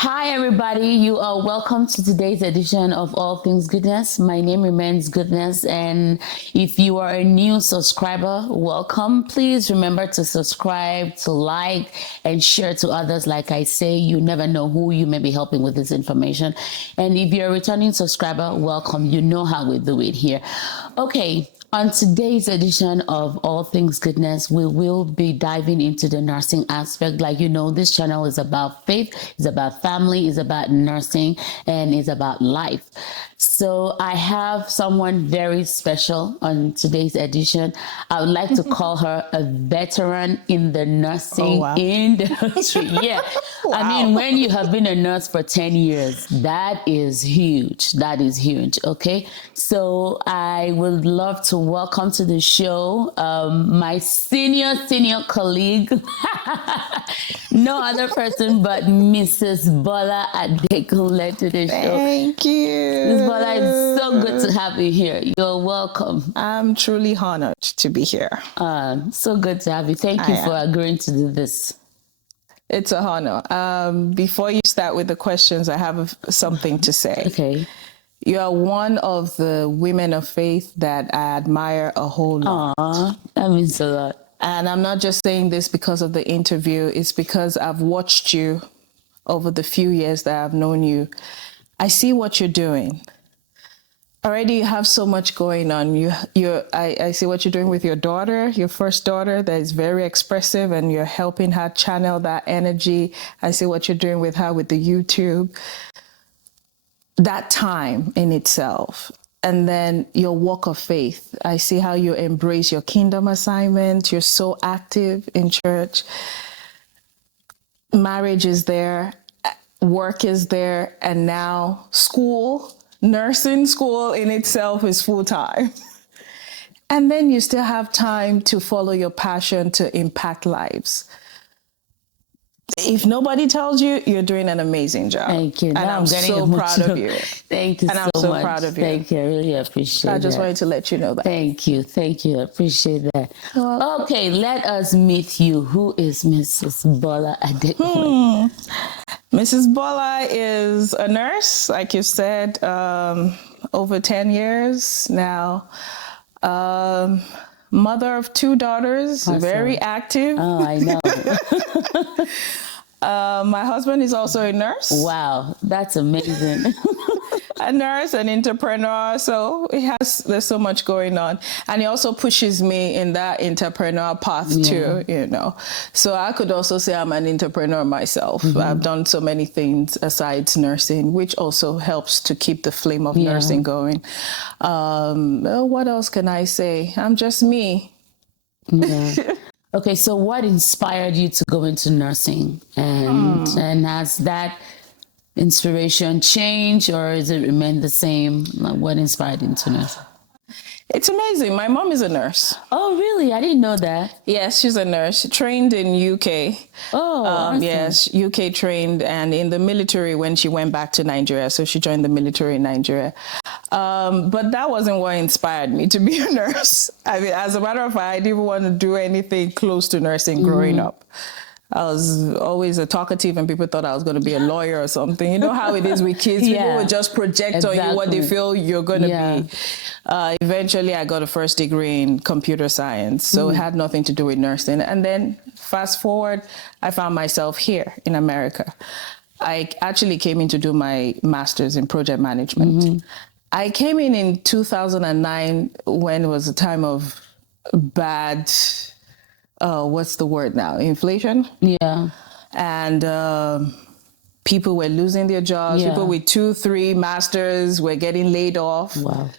Hi, everybody. You are welcome to today's edition of All Things Goodness. My name remains Goodness. And if you are a new subscriber, welcome. Please remember to subscribe, to like, and share to others. Like I say, you never know who you may be helping with this information. And if you're a returning subscriber, welcome. You know how we do it here. Okay. On today's edition of All Things Goodness, we will be diving into the nursing aspect. Like, you know, this channel is about faith, it's about family, it's about nursing, and it's about life. So I have someone very special on today's edition. I would like to call her a veteran in the nursing industry. Yeah. Wow. I mean, when you have been a nurse for 10 years, that is huge. That is huge. Okay. So I would love to welcome to the show my senior colleague, no other person but Mrs. Bola Adekunle to the show. Thank you. Mrs. Bola, it's so good to have you here. You're welcome. I'm truly honored to be here. So good to have you. Thank you for agreeing to do this. It's a honor. Before you start with the questions, I have something to say. Okay. You are one of the women of faith that I admire a whole lot. Aww, that means a lot. And I'm not just saying this because of the interview. It's because I've watched you over the few years that I've known you. I see what you're doing. Already you have so much going on. I see what you're doing with your daughter, your first daughter, that is very expressive, and you're helping her channel that energy. I see what you're doing with her with the YouTube. That time in itself. And then your walk of faith. I see how you embrace your kingdom assignment. You're so active in church. Marriage is there. Work is there. And now school, nursing school in itself is full time. And then you still have time to follow your passion to impact lives. If nobody tells you, you're doing an amazing job. Thank you. And I'm so proud of you. Thank you so much. And I'm so proud of you. Thank you. I really appreciate it. I just wanted to let you know that. Thank you. Thank you. I appreciate that. Okay, let us meet you. Who is Mrs. Bola Adekunle? Mrs. Bola is a nurse, like you said, over 10 years now. Mother of 2 daughters, awesome. Very active. Oh, I know. My husband is also a nurse. Wow, that's amazing. A nurse, an entrepreneur, so there's so much going on. And he also pushes me in that entrepreneur path too, you know. So I could also say I'm an entrepreneur myself. I've done so many things aside nursing, which also helps to keep the flame of nursing going. What else can I say? I'm just me. Yeah. Okay, so what inspired you to go into nursing? And has that inspiration changed, or is it remain the same? Like, what inspired you into nursing? It's amazing. My mom is a nurse. Oh, really? I didn't know that. Yes, she's a nurse. She trained in UK. Oh, awesome. Yes, UK trained, and in the military when she went back to Nigeria. So she joined the military in Nigeria. But that wasn't what inspired me to be a nurse. I mean, as a matter of fact, I didn't want to do anything close to nursing growing up. I was always a talkative, and people thought I was going to be a lawyer or something. You know how it is with kids. People would just project on you what they feel you're going to be. Eventually, I got a first degree in computer science, so it had nothing to do with nursing. And then fast forward, I found myself here in America. I actually came in to do my master's in project management. I came in 2009 when it was a time of bad... what's the word now? Inflation? Yeah. And people were losing their jobs. People with 2, 3 masters were getting laid off. Wow.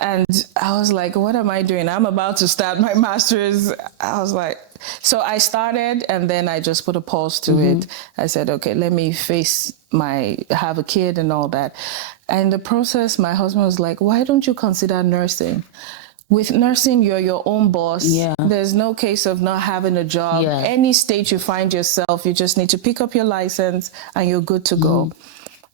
And I was like, what am I doing? I'm about to start my master's. I was like, so I started, and then I just put a pause to it. I said, okay, let me have a kid and all that. And in the process, my husband was like, why don't you consider nursing? With nursing, you're your own boss. Yeah. There's no case of not having a job. Yeah. Any state you find yourself, you just need to pick up your license and you're good to go.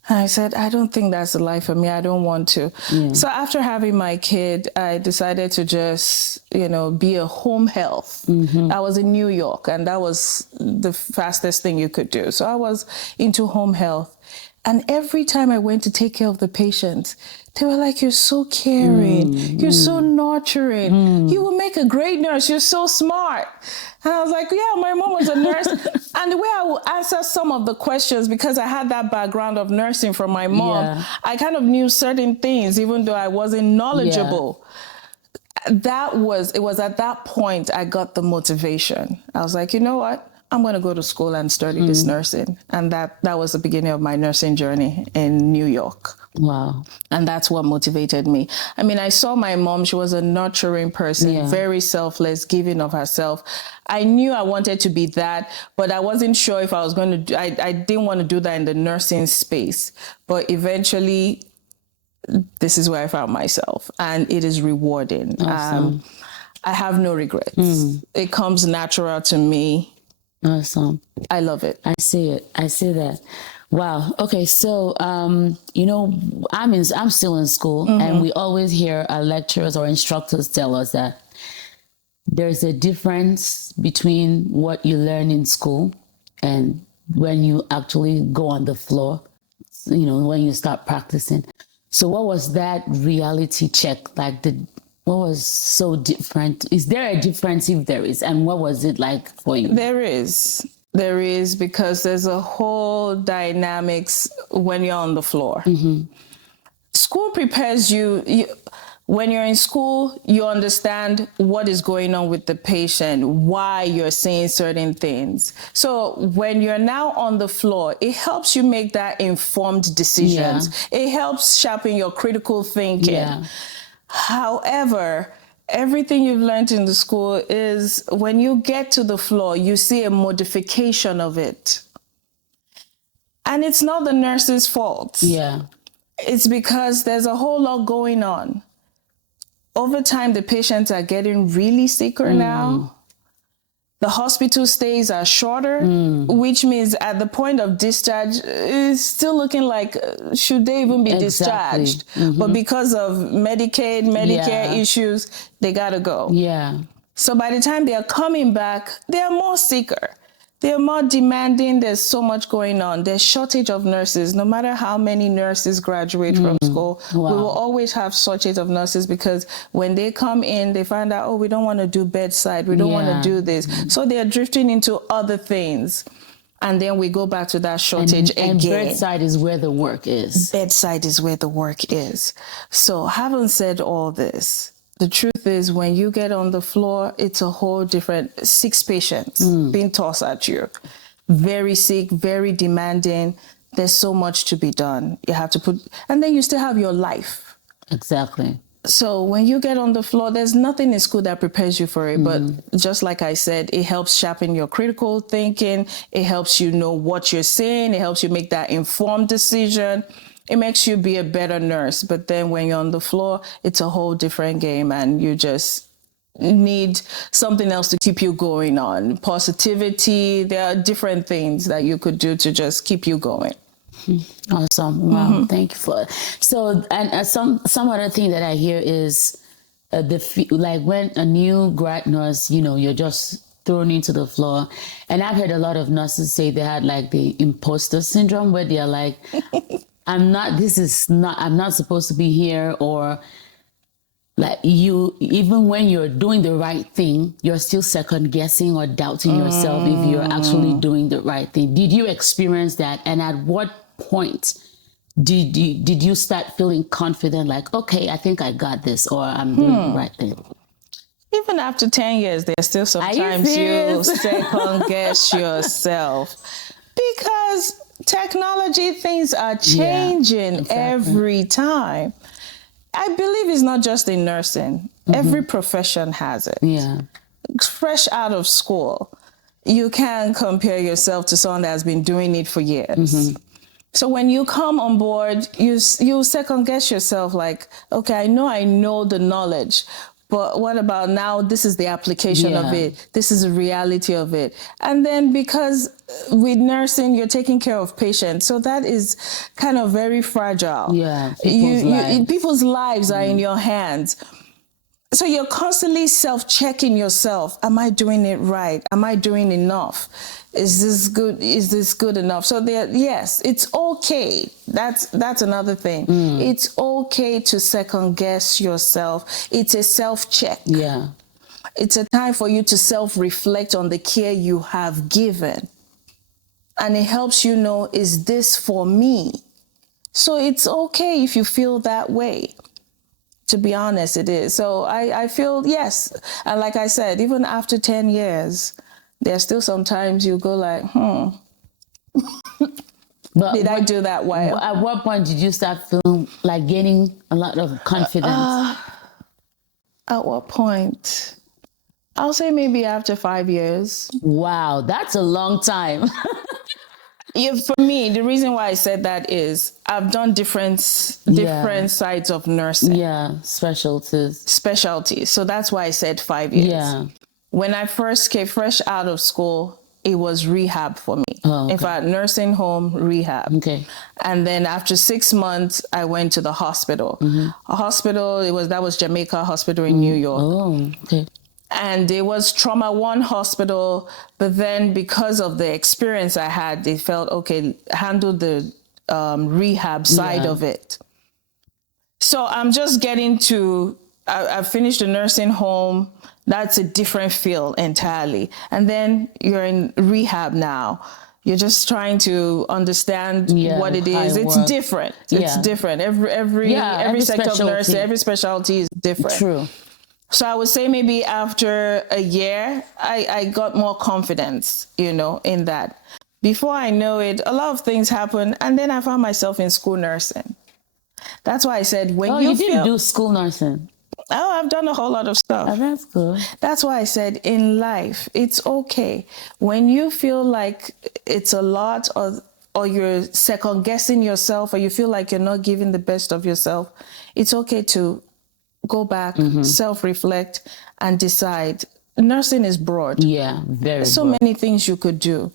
And I said, I don't think that's the life for me. I don't want to. Yeah. So after having my kid, I decided to just, be a home health. I was in New York, and that was the fastest thing you could do. So I was into home health. And every time I went to take care of the patients, they were like, you're so caring. You're so nurturing. You will make a great nurse. You're so smart. And I was like, yeah, my mom was a nurse. And the way I will answer some of the questions, because I had that background of nursing from my mom, I kind of knew certain things, even though I wasn't knowledgeable. It was at that point I got the motivation. I was like, you know what? I'm going to go to school and study this nursing. And that was the beginning of my nursing journey in New York. Wow. And that's what motivated me. I mean, I saw my mom. She was a nurturing person, very selfless, giving of herself. I knew I wanted to be that, but I wasn't sure if I was going to do, I didn't want to do that in the nursing space. But eventually, this is where I found myself, and it is rewarding. Awesome. I have no regrets. It comes natural to me. Awesome. I love it. I see it. I see that. Wow. Okay. So, you know, I'm still in school, and we always hear our lecturers or instructors tell us that there's a difference between what you learn in school and when you actually go on the floor, you know, when you start practicing. So what was that reality check like? What was so different? Is there a difference if there is? And what was it like for you? There is, because there's a whole dynamics when you're on the floor. School prepares you. When you're in school, you understand what is going on with the patient, why you're saying certain things. So when you're now on the floor, it helps you make that informed decisions. It helps sharpen your critical thinking. However, everything you've learned in the school is when you get to the floor, you see a modification of it. And it's not the nurse's fault. It's because there's a whole lot going on. Over time, the patients are getting really sicker now. The hospital stays are shorter, which means at the point of discharge, it's still looking like, should they even be discharged? But because of Medicaid, Medicare issues, they gotta go. So by the time they are coming back, they are more sicker. They're more demanding. There's so much going on. There's shortage of nurses. No matter how many nurses graduate from school, we will always have shortage of nurses, because when they come in, they find out, oh, we don't want to do bedside. We don't want to do this. So they're drifting into other things. And then we go back to that shortage again. And bedside is where the work is. Bedside is where the work is. So having said all this, the truth is, when you get on the floor, it's a whole different 6 patients being tossed at you. Very sick, very demanding. There's so much to be done. You have to and then you still have your life. Exactly. So when you get on the floor, there's nothing in school that prepares you for it. But just like I said, it helps sharpen your critical thinking. It helps you know what you're saying. It helps you make that informed decision. It makes you be a better nurse. But then when you're on the floor, it's a whole different game, and you just need something else to keep you going on. Positivity, there are different things that you could do to just keep you going. Awesome. Wow. Thank you for so. And some other thing that I hear is like when a new grad nurse, you know, you're just thrown into the floor. And I've heard a lot of nurses say they had like the imposter syndrome, where they're like, I'm not supposed to be here, or like even when you're doing the right thing, you're still second guessing or doubting yourself if you're actually doing the right thing. Did you experience that? And at what point did you start feeling confident, like, okay, I think I got this, or I'm doing the right thing? Even after 10 years, there's still sometimes you second guess yourself, because technology, things are changing every time. I believe it's not just in nursing. Every profession has it. Fresh out of school, you can't compare yourself to someone that has been doing it for years. So when you come on board, you second guess yourself, like, okay, I know the knowledge, but what about now? This is the application of it. This is the reality of it. And then because with nursing, you're taking care of patients. So that is kind of very fragile. People's lives. People's lives are in your hands. So you're constantly self-checking yourself. Am I doing it right? Am I doing enough? Is this good? Is this good enough? So yes, it's okay. That's another thing. It's okay to second guess yourself. It's a self-check. Yeah. It's a time for you to self-reflect on the care you have given. And it helps you know, is this for me? So it's okay if you feel that way. To be honest, it is. So I feel, yes. And like I said, even after 10 years, there's still sometimes you go like, But did I do that well? At what point did you start feeling like gaining a lot of confidence? At what point? I'll say maybe after 5 years. Wow, that's a long time. Yeah, for me, the reason why I said that is I've done different sides of nursing. Yeah, Specialties. So that's why I said 5 years. Yeah. When I first came fresh out of school, it was rehab for me. Oh, okay. In fact, nursing home, rehab. Okay. And then after 6 months, I went to the hospital. A hospital, that was Jamaica Hospital in New York. Oh, okay. And it was Trauma One Hospital, but then because of the experience I had, they felt, okay, handle the rehab side of it. So I'm just getting to, I finished the nursing home. That's a different field entirely. And then you're in rehab now. You're just trying to understand what it is. It's different. It's different. Every sector of nursing, every specialty is different. True. So I would say maybe after a year, I got more confidence, in that. Before I know it, a lot of things happened. And then I found myself in school nursing. That's why I said, you didn't do school nursing. Oh, I've done a whole lot of stuff. Oh, that's good. That's why I said in life, it's okay. When you feel like it's a lot or you're second guessing yourself or you feel like you're not giving the best of yourself, it's okay to go back, self-reflect, and decide. Nursing is broad. Yeah, very so broad. Many things you could do,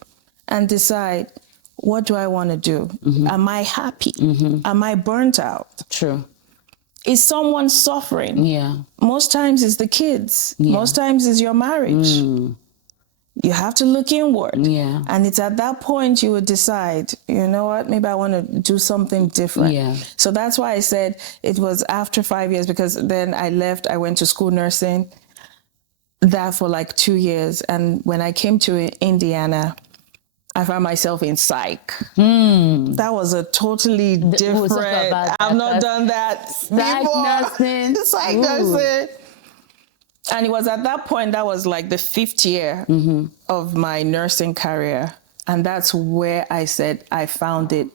and decide, what do I want to do? Am I happy? Am I burnt out? True. Is someone suffering? Yeah. Most times it's the kids. Yeah. Most times it's your marriage. You have to look inward. Yeah. And it's at that point you would decide, you know what, maybe I want to do something different. Yeah. So that's why I said it was after 5 years, because then I left, I went to school nursing, that for like 2 years. And when I came to Indiana, I found myself in psych. That was a totally different, I've not done that before. Nursing. Psych nursing. And it was at that point, that was like the 5th year of my nursing career. And that's where I said I found it.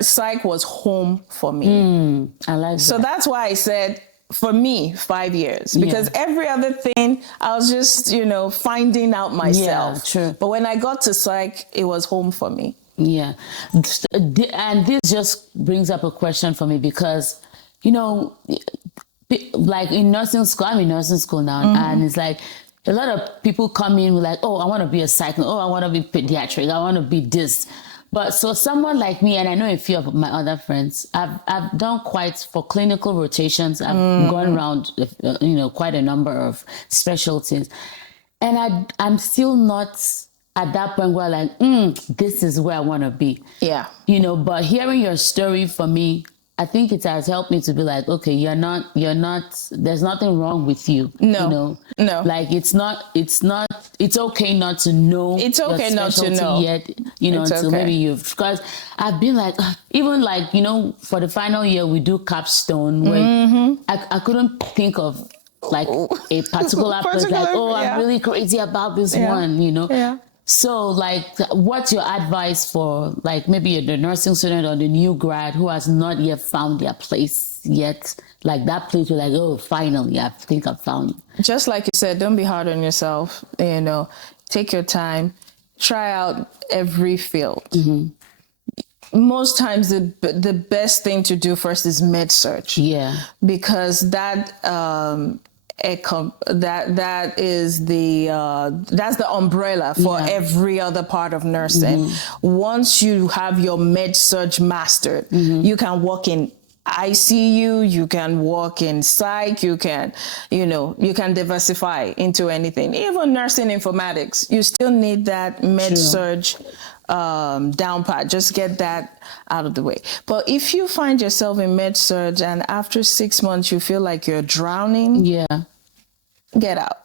Psych was home for me. I like that. So that's why I said, for me, 5 years. Because every other thing, I was just, finding out myself. Yeah, true. But when I got to psych, it was home for me. Yeah. And this just brings up a question for me because, like in nursing school, I'm in nursing school now, and it's like a lot of people come in with like, oh, I want to be a psych, oh, I want to be pediatric, I want to be this. But so someone like me, and I know a few of my other friends, I've done quite for clinical rotations. I've gone around, quite a number of specialties, and I'm still not at that point where like, this is where I want to be. Yeah. But hearing your story for me, I think it has helped me to be like, okay, you're not, there's nothing wrong with you. No. Like it's okay not to know. It's okay not to know yet, until maybe because I've been like, even like, for the final year, we do capstone where I couldn't think of like a particular person, like, I'm really crazy about this one, Yeah. So, like, what's your advice for, like, maybe the nursing student or the new grad who has not yet found their place yet? Like, that place you're like, oh, finally, I think I've found it. Just like you said, don't be hard on yourself. Take your time. Try out every field. Most times, the best thing to do first is med search. Yeah. Because that's the umbrella for every other part of nursing. Once you have your med surg mastered, you can work in ICU, you can work in psych, you can diversify into anything. Even nursing informatics, you still need that med surge down pat. Just get that out of the way. But if you find yourself in med surge and after 6 months you feel like you're drowning, get out.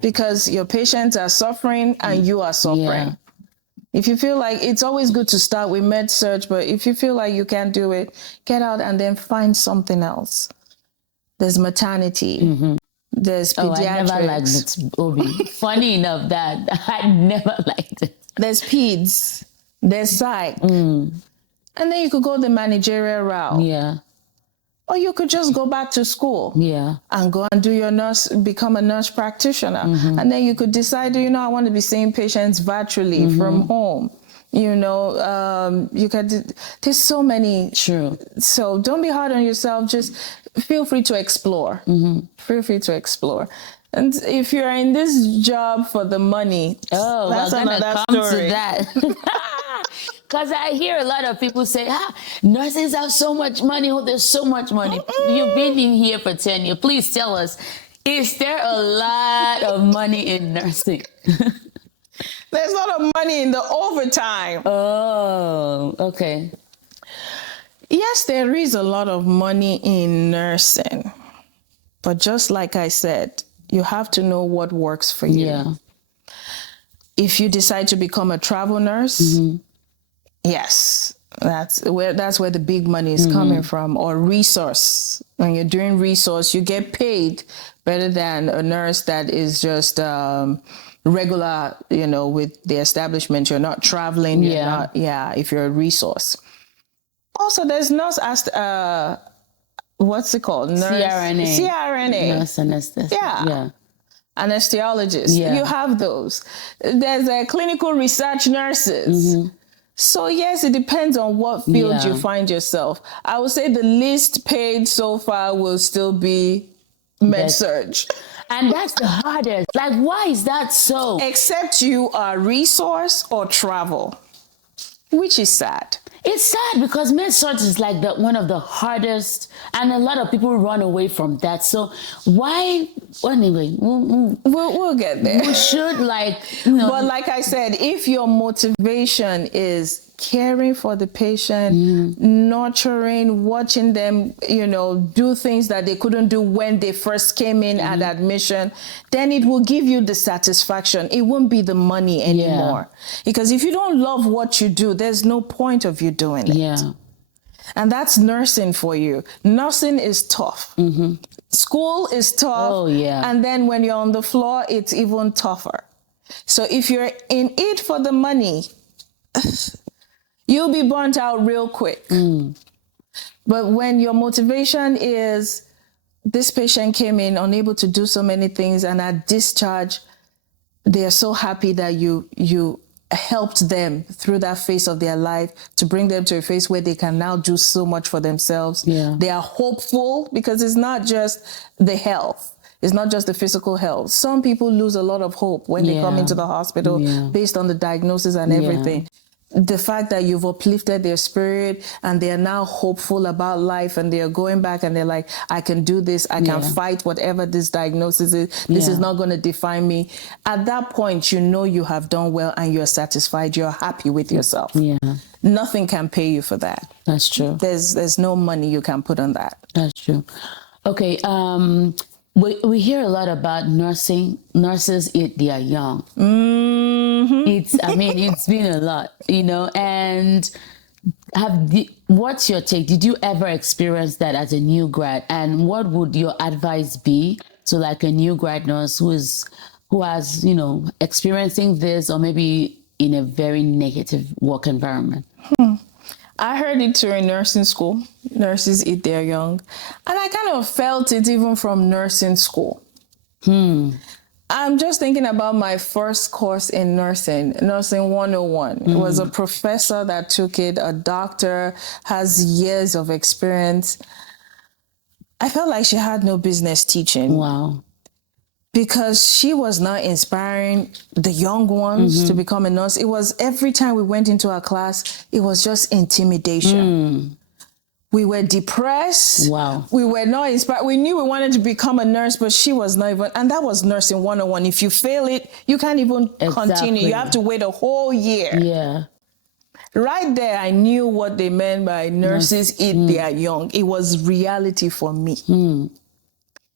Because your patients are suffering and you are suffering. If you feel like, it's always good to start with med surge, but if you feel like you can't do it, get out and then find something else. There's maternity. There's pediatrics. I never liked it, Obi. Funny enough that I never liked it. There's peds. There's psych. And then you could go the managerial route. Yeah. Or you could just go back to school. Yeah. And go and do your nurse, become a nurse practitioner. And then you could decide, I want to be seeing patients virtually from home. You could, there's so many. True. So don't be hard on yourself. Just feel free to explore. Feel free to explore. And if you're in this job for the money, that's we're gonna another come story. to that. Because I hear a lot of people say, nurses have so much money. Oh, there's so much money. You've been in here for 10 years. Please tell us, is there a lot of money in nursing? There's a lot of money in the overtime. Oh, okay. Yes, there is a lot of money in nursing. But just like I said, you have to know what works for you. Yeah. If you decide to become a travel nurse, yes, that's where the big money is coming from. Or resource. When you're doing resource, you get paid better than a nurse that is just regular, with the establishment. You're not traveling. If you're a resource. Also, there's nurse what's it called? CRNA. Nurse anesthetist. Yeah. Anesthesiologist. Yeah. You have those. There's clinical research nurses. So yes, it depends on what field you find yourself. I would say the least paid so far will still be med-surg. And that's the hardest. Like, why is that so? Except you are resource or travel, which is sad. It's sad because med-surg is like one of the hardest, and a lot of people run away from that. So why? Anyway, we'll get there. We should But like I said, if your motivation is caring for the patient, nurturing, watching them, do things that they couldn't do when they first came in at admission, then it will give you the satisfaction. It won't be the money anymore. Because if you don't love what you do, there's no point of you doing it. Yeah. And that's nursing for you. Nursing is tough. School is tough. Oh, yeah. And then when you're on the floor, it's even tougher. So if you're in it for the money, you'll be burnt out real quick. But when your motivation is, this patient came in unable to do so many things, and at discharge, they're so happy that you helped them through that phase of their life to bring them to a phase where they can now do so much for themselves. Yeah. They are hopeful because it's not just the health. It's not just the physical health. Some people lose a lot of hope when they come into the hospital based on the diagnosis and everything. The fact that you've uplifted their spirit and they're now hopeful about life and they're going back and they're like, I can do this. I can fight whatever this diagnosis is. This is not going to define me. At that point, you have done well and you're satisfied. You're happy with yourself. Yeah. Nothing can pay you for that. That's true. There's no money you can put on that. That's true. Okay. We hear a lot about nurses eat their young. It's been a lot, and what's your take? Did you ever experience that as a new grad? And what would your advice be to like a new grad nurse who has, experiencing this or maybe in a very negative work environment? I heard it during nursing school. Nurses eat their young. And I kind of felt it even from nursing school. I'm just thinking about my first course in nursing 101. It was a professor that took it, a doctor, has years of experience. I felt like she had no business teaching. Wow. Because she was not inspiring the young ones to become a nurse. It was every time we went into our class, it was just intimidation. We were depressed. Wow. We were not inspired. We knew we wanted to become a nurse, but she was not even, and that was nursing 101. If you fail it, you can't even continue. You have to wait a whole year. Yeah. Right there, I knew what they meant by nurses eat their young. It was reality for me.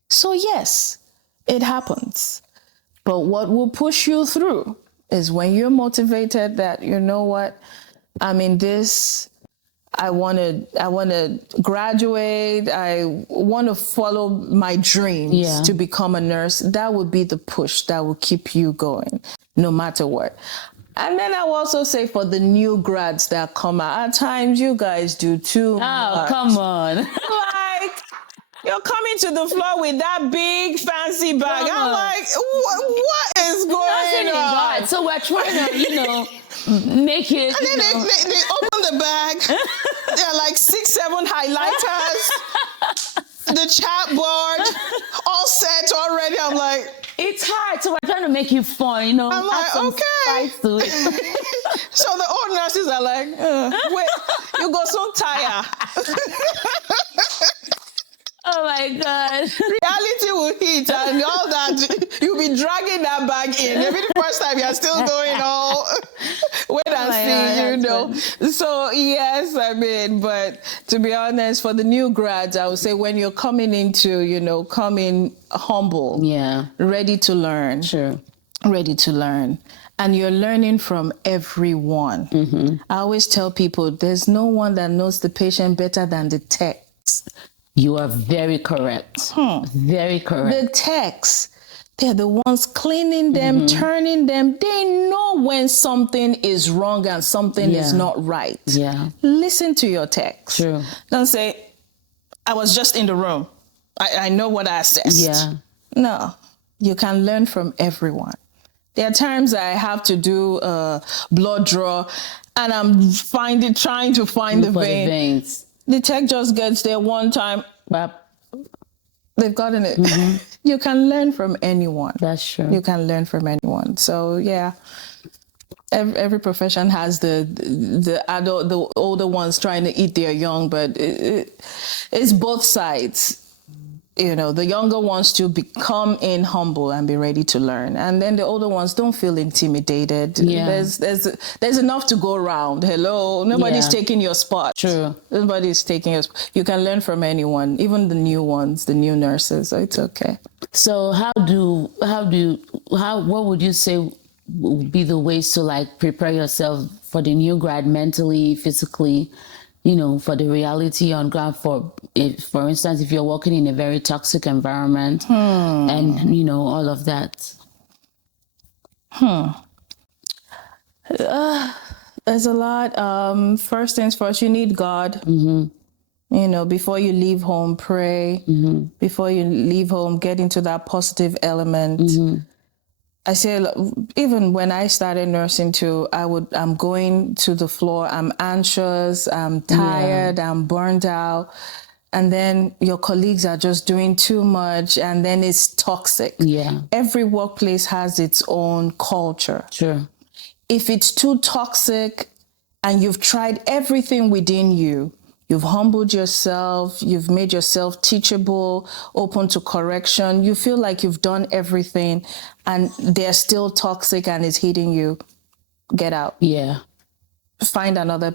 So yes, it happens. But what will push you through is when you're motivated that, you know what, I'm in this, I want to graduate, I want to follow my dreams to become a nurse. That would be the push that will keep you going, no matter what. And then I will also say for the new grads that come out, at times you guys do too much. Oh, come on. Like, you're coming to the floor with that big fancy bag. I'm like, what is going on? God. So we're trying to, make it. And then they open the bag. There are like 6, 7 highlighters. The chat board, all set already. I'm like, it's hard. So we're trying to make you fun, I'm like, okay. To it. So the old nurses are like, wait, you go so tired. Oh my God. Reality will hit and all that. You'll be dragging that bag in. Maybe the first time you're still going all wait and see, So yes, I mean, but to be honest, for the new grads, I would say when you're coming into, coming humble. Yeah. Ready to learn. Sure. Ready to learn. And you're learning from everyone. I always tell people there's no one that knows the patient better than the techs. You are very correct. Very correct. The techs, they're the ones cleaning them, turning them. They know when something is wrong and something is not right. Yeah. Listen to your techs. True. Don't say, I was just in the room. I know what I assessed. Yeah. No, you can learn from everyone. There are times I have to do a blood draw and I'm trying to find the veins. The tech just gets there one time. They've gotten it. You can learn from anyone. That's true. You can learn from anyone. So yeah, every profession has the adult, the older ones trying to eat their young, but it's both sides. The younger ones to become humble and be ready to learn. And then the older ones don't feel intimidated. Yeah. There's enough to go around. Hello. Nobody's taking your spot. True. Nobody's taking your spot. You can learn from anyone, even the new ones, the new nurses. So it's okay. So what would you say would be the ways to prepare yourself for the new grad mentally, physically, for the reality on ground? For instance, if you're working in a very toxic environment and, all of that. There's a lot. First things first, you need God. Before you leave home, pray. Before you leave home, get into that positive element. I say, even when I started nursing too, I'm going to the floor, I'm anxious, I'm tired, I'm burned out. And then your colleagues are just doing too much and then it's toxic. Yeah. Every workplace has its own culture. Sure. If it's too toxic and you've tried everything within you, you've humbled yourself, you've made yourself teachable, open to correction, you feel like you've done everything and they're still toxic and it's hitting you, get out. Yeah. Find another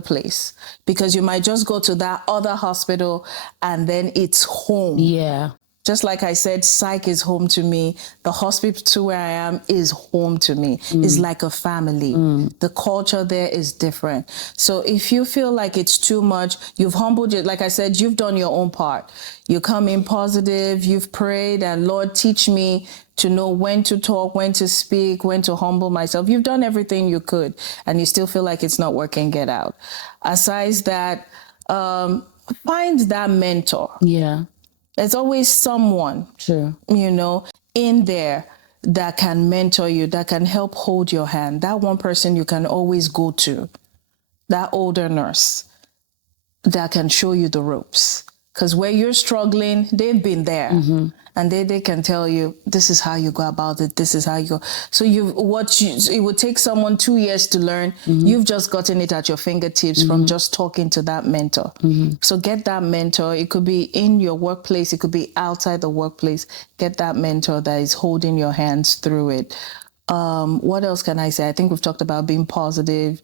place, because you might just go to that other hospital and then it's home. Yeah. Just like I said, psych is home to me. The hospital where I am is home to me. It's like a family. The culture there is different. So if you feel like it's too much, you've humbled it. Like I said, you've done your own part. You come in positive, you've prayed, and Lord, teach me to know when to talk, when to speak, when to humble myself. You've done everything you could, and you still feel like it's not working, get out. Aside that, find that mentor. Yeah. There's always someone, in there that can mentor you, that can help hold your hand. That one person you can always go to, that older nurse that can show you the ropes. Because where you're struggling, they've been there. And they can tell you, this is how you go about it. This is how you go. So it would take someone 2 years to learn. You've just gotten it at your fingertips from just talking to that mentor. So get that mentor. It could be in your workplace. It could be outside the workplace. Get that mentor that is holding your hands through it. What else can I say? I think we've talked about being positive.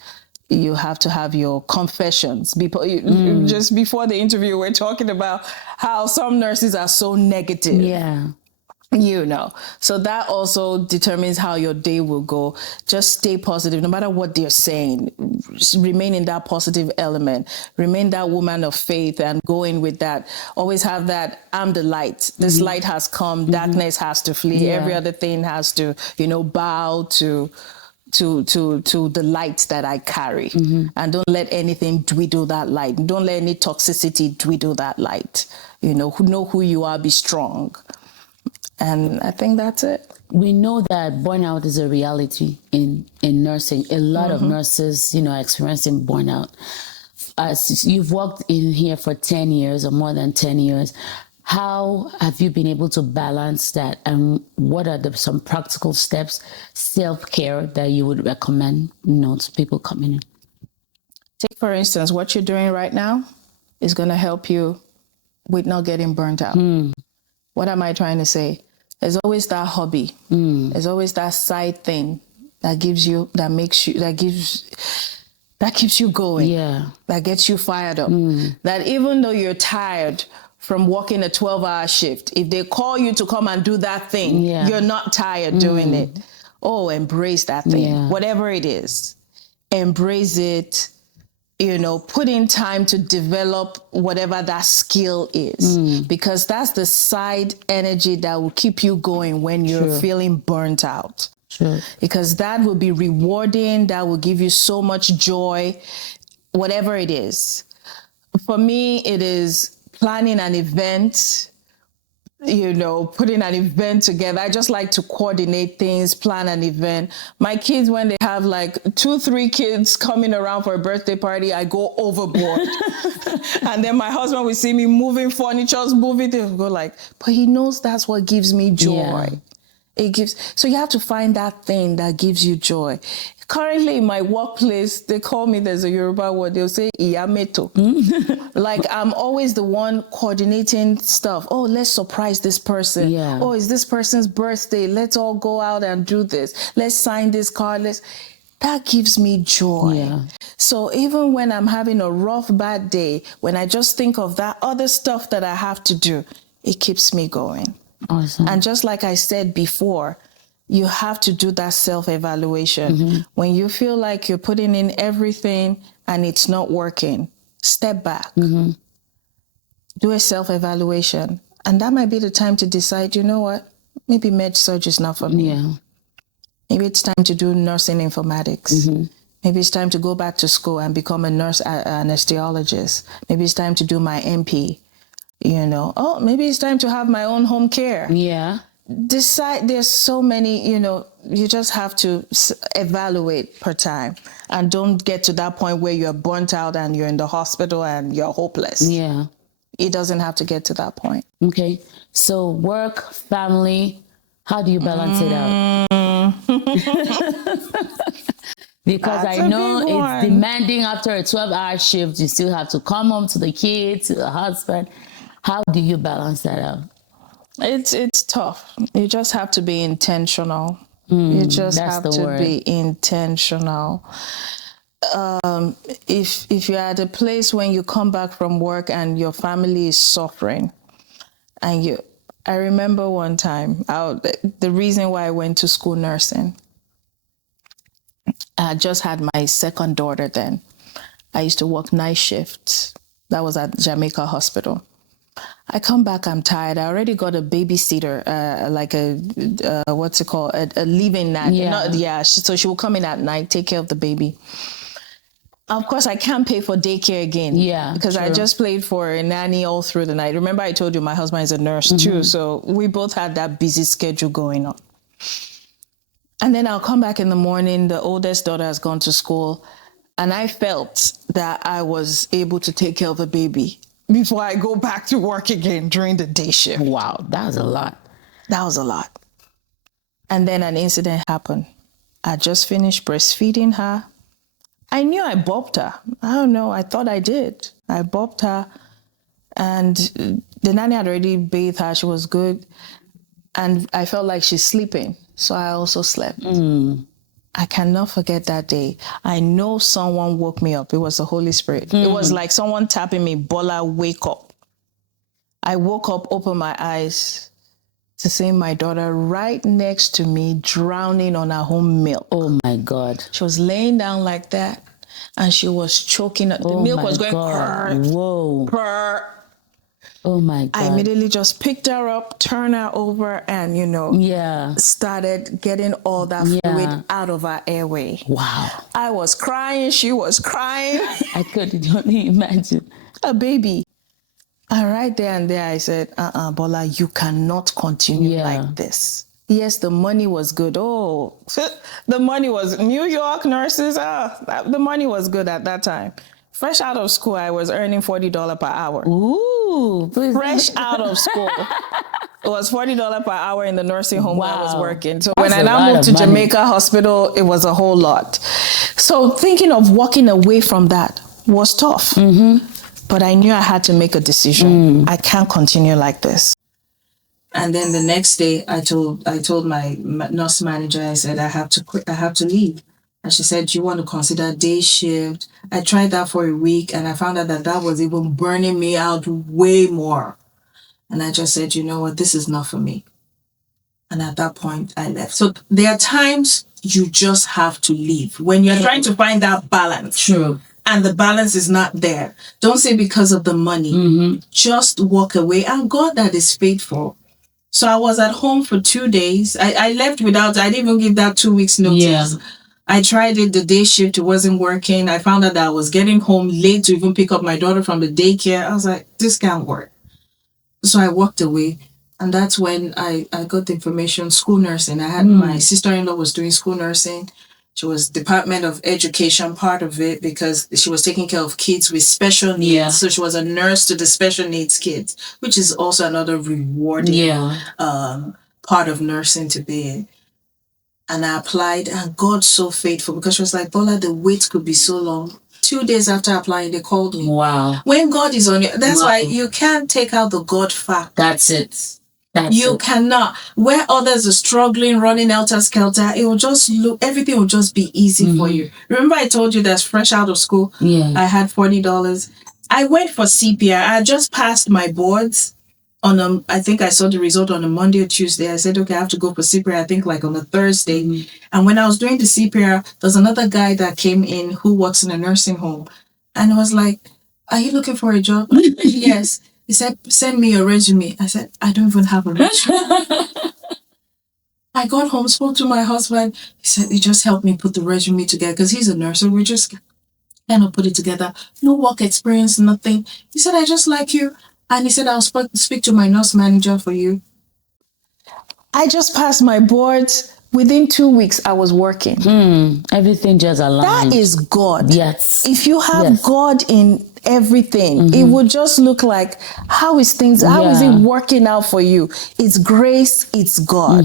You have to have your confessions. Just before the interview, we're talking about how some nurses are so negative. Yeah. So that also determines how your day will go. Just stay positive, no matter what they're saying. Remain in that positive element. Remain that woman of faith and go in with that. Always have that, I'm the light. This light has come. Darkness has to flee. Yeah. Every other thing has to, bow to the light that I carry. And don't let anything dwindle that light. Don't let any toxicity dwindle that light. Know who you are, be strong. And I think that's it. We know that burnout is a reality in nursing. A lot of nurses, are experiencing burnout. As you've worked in here for 10 years or more than 10 years, how have you been able to balance that? And what are some practical steps, self-care, that you would recommend, to people coming in? Take, for instance, what you're doing right now is going to help you with not getting burnt out. What am I trying to say? There's always that hobby. There's always that side thing that keeps you going. Yeah. That gets you fired up. That even though you're tired from working a 12-hour shift, if they call you to come and do that thing, you're not tired doing it. Oh, embrace that thing. Whatever it is, embrace it. Put in time to develop whatever that skill is, because that's the side energy that will keep you going when you're feeling burnt out. Because that will be rewarding, that will give you so much joy, whatever it is. For me, it is planning an event, putting an event together. I just like to coordinate things, plan an event. My kids, when they have like 2-3 kids coming around for a birthday party, I go overboard. And then my husband will see me moving furniture, moving things, go like, but he knows that's what gives me joy. So you have to find that thing that gives you joy. Currently in my workplace, they call me, there's a Yoruba word, they'll say, Iyameto. Like I'm always the one coordinating stuff. Oh, let's surprise this person. Oh, it's this person's birthday. Let's all go out and do this. Let's sign this card. That gives me joy. So even when I'm having a rough, bad day, when I just think of that other stuff that I have to do, it keeps me going. Awesome. And just like I said before, you have to do that self-evaluation. When you feel like you're putting in everything and it's not working, step back. Do a self-evaluation. And that might be the time to decide, you know what? Maybe med surg is not for me. Maybe it's time to do nursing informatics. Maybe it's time to go back to school and become a nurse anesthesiologist. Maybe it's time to do my MP. Oh, maybe it's time to have my own home care. Decide. There's so many, you just have to evaluate per time, and don't get to that point where you're burnt out and you're in the hospital and you're hopeless. It doesn't have to get to that point. Okay. So work, family, how do you balance it out? Because That's I a know big one. it's demanding. After a 12-hour shift, you still have to come home to the kids, to the husband. How do you balance that out? It's tough. You just have to be intentional. You just have to be intentional. If you're at a place when you come back from work and your family is suffering, and I remember one time, the reason why I went to school nursing, I just had my second daughter then. I used to work night shifts. That was at Jamaica Hospital. I come back, I'm tired. I already got a babysitter, like what's it called? A leave-in nanny. So she will come in at night, take care of the baby. Of course, I can't pay for daycare again. Because I just paid for a nanny all through the night. Remember, I told you my husband is a nurse too. So we both had that busy schedule going on. And then I'll come back in the morning. The oldest daughter has gone to school. And I felt that I was able to take care of a baby. before I go back to work again during the day shift. Wow, that was a lot. That was a lot. And then an incident happened. I just finished breastfeeding her. I knew I bopped her. I don't know. I thought I did. I bopped her. And the nanny had already bathed her. She was good. And I felt like she's sleeping. So I also slept. I cannot forget that day. I know someone woke me up. It was the Holy Spirit. It was like someone tapping me, Bola, wake up. I woke up, opened my eyes to see my daughter right next to me, drowning on her own milk. Oh my God. She was laying down like that, and she was choking. The milk was going, whoa. Purr. Oh my God. I immediately just picked her up, turned her over, and, started getting all that fluid out of her airway. Wow. I was crying. She was crying. I could only imagine. A baby. And right there and there, I said, Bola, you cannot continue like this. Yes, the money was good. Oh, the money was New York nurses. The money was good at that time. Fresh out of school, I was earning $40 per hour. Ooh. Fresh out of school. It was $40 per hour in the nursing home where I was working. So That's when I now moved to Jamaica Hospital, it was a whole lot. So thinking of walking away from that was tough. But I knew I had to make a decision. I can't continue like this. And then the next day, I told my nurse manager, I said, I have to quit. I have to leave. And she said, do you want to consider day shift? I tried that for a week, and I found out that was even burning me out way more. And I just said, you know what, this is not for me. And at that point, I left. So there are times you just have to leave when you're trying to find that balance. True. And the balance is not there. Don't say because of the money. Just walk away. And God that is faithful. So I was at home for 2 days. I left I didn't even give that 2 weeks notice. Yeah. I tried it, the day shift, it wasn't working. I found out that I was getting home late to even pick up my daughter from the daycare. I was like, this can't work. So I walked away. And that's when I got the information, school nursing. I had my sister-in-law was doing school nursing. She was Department of Education, part of it, because she was taking care of kids with special needs. Yeah. So she was a nurse to the special needs kids, which is also another rewarding part of nursing to be in. And I applied, and God's so faithful, because she was like, Bola, the wait could be so long. 2 days after applying, they called me. Wow. When God is on you, that's why you can't take out the God fact. That's it. You cannot. Where others are struggling, running helter-skelter, it will just everything will just be easy for you. Remember I told you that's fresh out of school? Yeah. I had $40. I went for CPR. I just passed my boards I think I saw the result on a Monday or Tuesday. I said, okay, I have to go for CPR, I think like on a Thursday. And when I was doing the CPR, there's another guy that came in who works in a nursing home. And was like, are you looking for a job? Yes. He said, send me your resume. I said, I don't even have a resume. I got home, spoke to my husband. He said, he just helped me put the resume together because he's a nurse. So we just kind of put it together. No work experience, nothing. He said, I just like you. And he said, I'll speak to my nurse manager for you. I just passed my boards. Within 2 weeks, I was working. Everything just aligned. That is God. Yes. If you have God in everything, it would just look like, how is it working out for you? It's grace, it's God.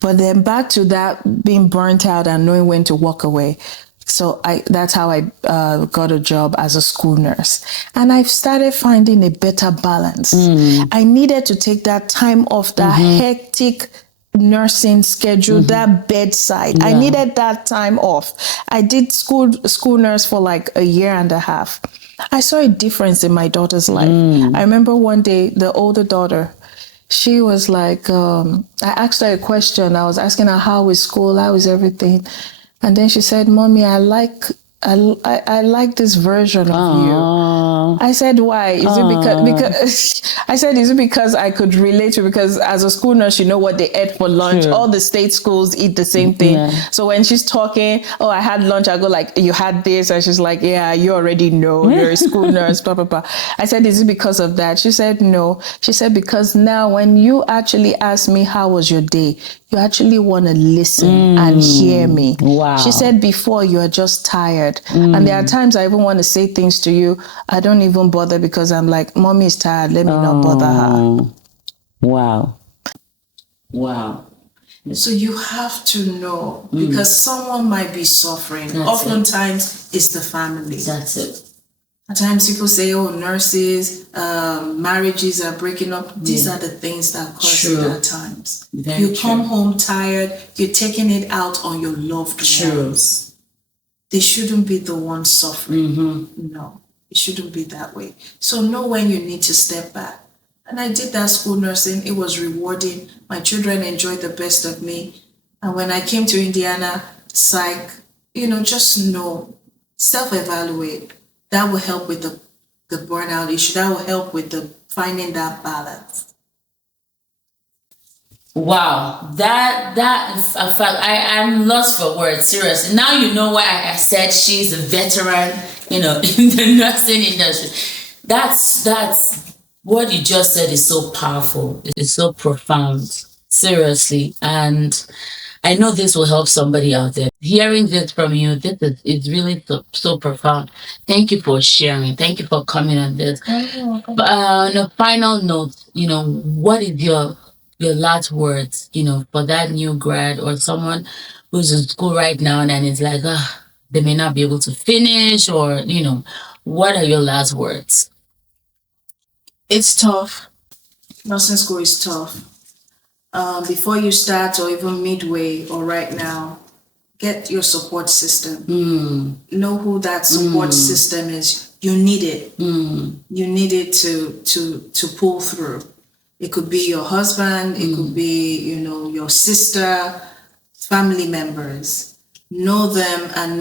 But then back to that being burnt out and knowing when to walk away. So that's how I got a job as a school nurse. And I've started finding a better balance. I needed to take that time off that hectic nursing schedule, that bedside. I needed that time off. I did school nurse for like a year and a half. I saw a difference in my daughter's life. I remember one day, the older daughter, she was like, I asked her a question. I was asking her, how is school? How is everything? And then she said, Mommy, I like this version of you. I said, why? Is it because I said, is it because I could relate to, because as a school nurse, you know what they ate for lunch. All the state schools eat the same thing. So when she's talking, I had lunch, I go like, you had this? And she's like, yeah, you already know, you're a school nurse, blah, blah, blah. I said, is it because of that? She said, no. She said, because now when you actually ask me, how was your day? you actually want to listen and hear me. Wow. She said, before you are just tired. And there are times I even want to say things to you. I don't even bother because I'm like, mommy is tired. Let me not bother her. Wow. Wow. So you have to know, because someone might be suffering. That's Oftentimes, it's the family. That's it. At times people say, oh, nurses, marriages are breaking up. These are the things that cause it at times. You come home tired, you're taking it out on your loved ones. They shouldn't be the ones suffering. No, it shouldn't be that way. So know when you need to step back. And I did that school nursing. It was rewarding. My children enjoyed the best of me. And when I came to Indiana, psych, just know, self-evaluate. That will help with the burnout issue. That will help with the finding that balance. Wow, I'm lost for words. Seriously, now you know why I said she's a veteran, in the nursing industry. That's what you just said is so powerful. It's so profound. Seriously, and I know this will help somebody out there. Hearing this from you, this is really so profound. Thank you for sharing. Thank you for coming on this. But on a final note, what is your last words, for that new grad or someone who's in school right now and is like, they may not be able to finish, or, what are your last words? It's tough. Nursing school is tough. Before you start, or even midway or right now, get your support system. Know who that support system is. You need it. You need it to pull through. It could be your husband. It could be, your sister, family members. Know them and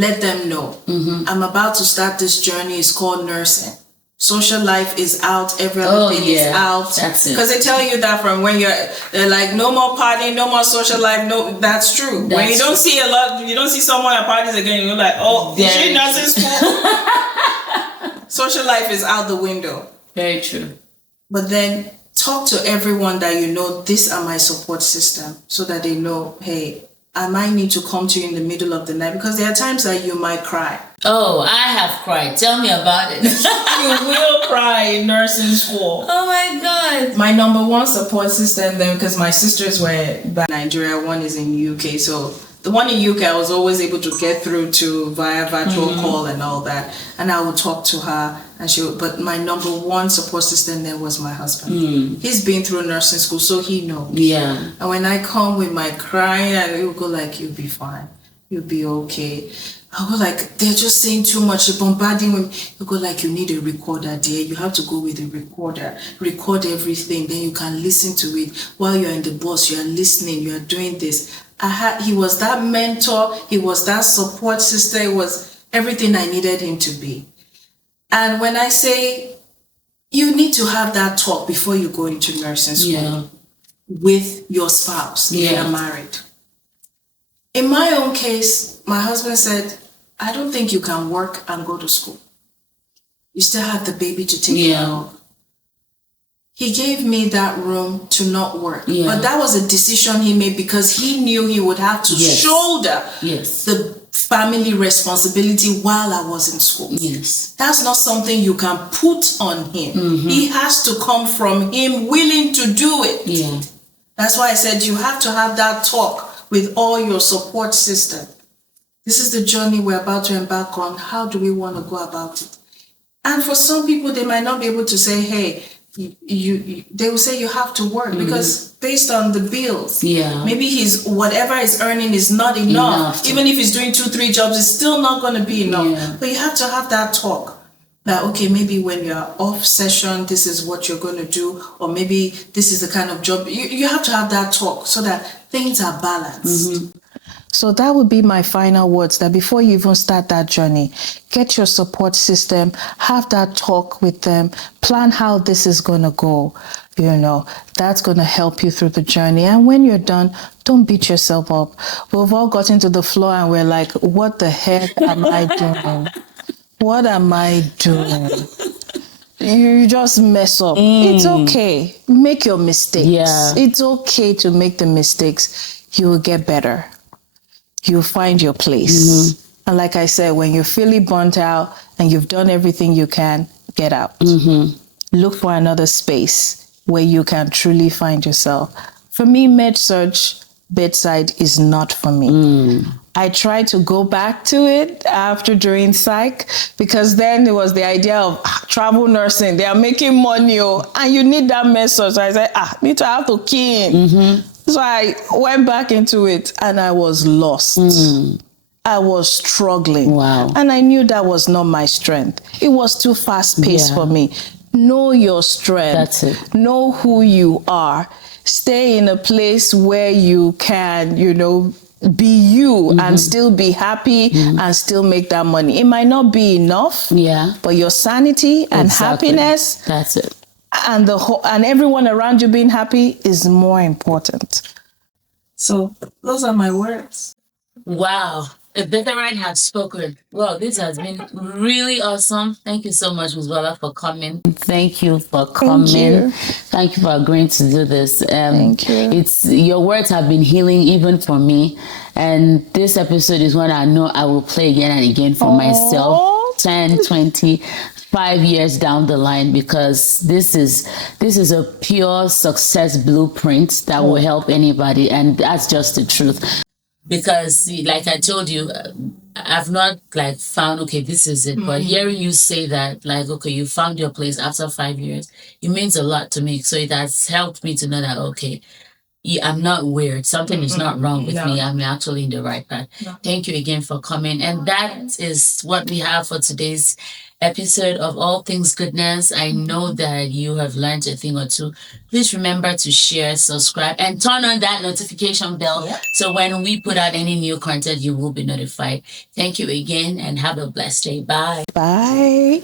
let them know. I'm about to start this journey. It's called nursing. Social life is out. Every other thing is out. That's it. Because they tell you that from when they're like, no more partying, no more social life. No, that's true. When you don't see you don't see someone at parties again, you're like, oh, is she nursing school? Social life is out the window. Very true. But then talk to everyone that these are my support system, so that they know, hey, I might need to come to you in the middle of the night, because there are times that you might cry. Oh, I have cried. Tell me about it. You will cry in nursing school. Oh my God. My number one support system then, because my sisters were back in Nigeria, one is in UK. So the one in UK, I was always able to get through to via virtual call and all that. And I would talk to her, and but my number one support system then was my husband. He's been through nursing school, so he knows. Yeah. And when I come with my crying, and it will go like, you'll be fine. You'll be okay. I'll go like, they're just saying too much, they're bombarding with me. You go like, you need a recorder, dear. You have to go with a recorder. Record everything, then you can listen to it. While you're in the bus, you are listening, you are doing this. He was that mentor, he was that support system, it was everything I needed him to be. And when I say, you need to have that talk before you go into nursing school with your spouse if you're married. In my own case, my husband said, I don't think you can work and go to school. You still have the baby to take care of. He gave me that room to not work. But that was a decision he made, because he knew he would have to shoulder the family responsibility while I was in school. That's not something you can put on him. He has to come from him willing to do it. That's why I said you have to have that talk with all your support system. This is the journey we're about to embark on. How do we want to go about it? And for some people, they might not be able to say, hey, they will say you have to work, because based on the bills, maybe whatever he's earning is not enough. Even if he's doing 2-3 jobs, it's still not going to be enough. But you have to have that talk that, okay, maybe when you're off session, this is what you're going to do, or maybe this is the kind of job. You have to have that talk so that things are balanced. So that would be my final words, that before you even start that journey, get your support system, have that talk with them, plan how this is going to go. That's going to help you through the journey. And when you're done, don't beat yourself up. We've all gotten to the floor and we're like, what the heck am I doing? What am I doing? you just mess up. It's okay. Make your mistakes. Yeah. It's okay to make the mistakes. You will get better. You'll find your place. And like I said, when you're fully burnt out and you've done everything you can, get out. Look for another space where you can truly find yourself. For me, med-surg bedside is not for me. I tried to go back to it after doing psych, because then there was the idea of travel nursing. They are making money, and you need that med-surg. So I said, need to have to key in. So I went back into it and I was lost. I was struggling. Wow. And I knew that was not my strength. It was too fast-paced for me. Know your strength. That's it. Know who you are. Stay in a place where you can, be you and still be happy and still make that money. It might not be enough, but your sanity and happiness, that's it, and and everyone around you being happy is more important. So those are my words. Wow. A veteran has spoken. Well, this has been really awesome. Thank you so much, Ms. Bola, for coming. Thank you for coming. Thank you for agreeing to do this. Thank you. Your words have been healing even for me. And this episode is one I know I will play again and again for myself 10, 20, 5 years down the line, because this is a pure success blueprint that will help anybody. And that's just the truth. Because like I told you, I've not found, okay, this is it. But hearing you say that, okay, you found your place after 5 years, it means a lot to me. So it has helped me to know that, okay, I'm not weird. Something is not wrong with me. I'm actually in the right path. Thank you again for coming. And that is what we have for today's episode of All Things Goodness. I know that you have learned a thing or two. Please remember to share, subscribe, and turn on that notification bell. So when we put out any new content, you will be notified. Thank you again and have a blessed day. Bye. Bye.